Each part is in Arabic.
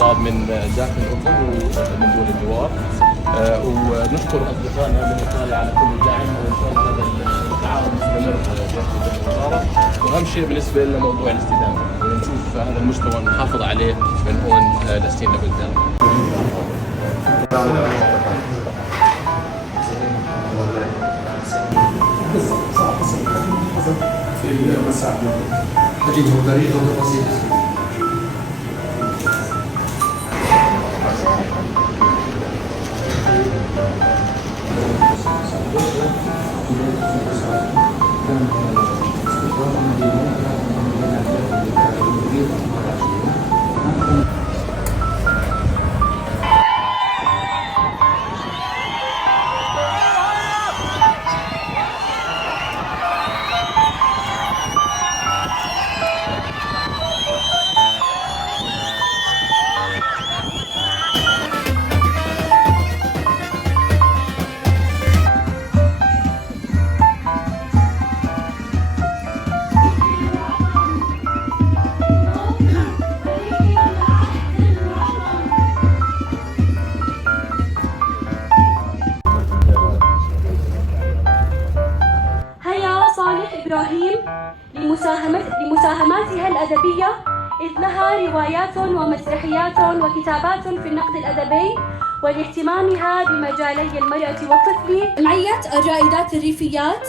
طلاب من داخل الأردن ومن دول الجوار. ونشكر أصدقائنا من إيطاليا على كل الدعم، وإن شاء الله هذا التعاون مستمر في الوزارة. وأهم شيء بالنسبة لنا موضوع الاستدامة، ونشوف هذا المستوى نحافظ عليه من هون لسنين لقدام. في المساء تجده طريقة بسيطة. إبراهيم لمساهماتها الأدبية، إذ لها روايات ومسرحيات وكتابات في النقد الأدبي، ولاهتمامها بمجالي المرأة والطفل. جمعية الرائدات الريفيات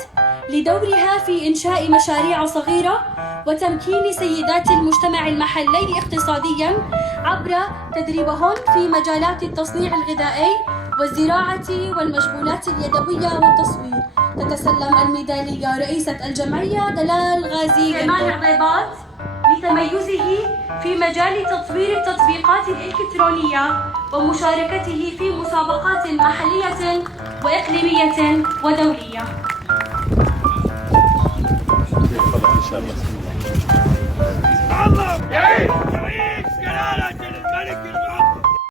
لدورها في إنشاء مشاريع صغيرة وتمكين سيدات المجتمع المحلي اقتصادياً عبر تدريبهن في مجالات التصنيع الغذائي والزراعة والمشغولات اليدوية والتصوير. تتسلم الميدالية رئيسة الجمعية دلال غازي سليمان عضيبات لتميزه في مجال تطوير التطبيقات الإلكترونية ومشاركته في مسابقات محلية وإقليمية ودولية. إن شاء الله.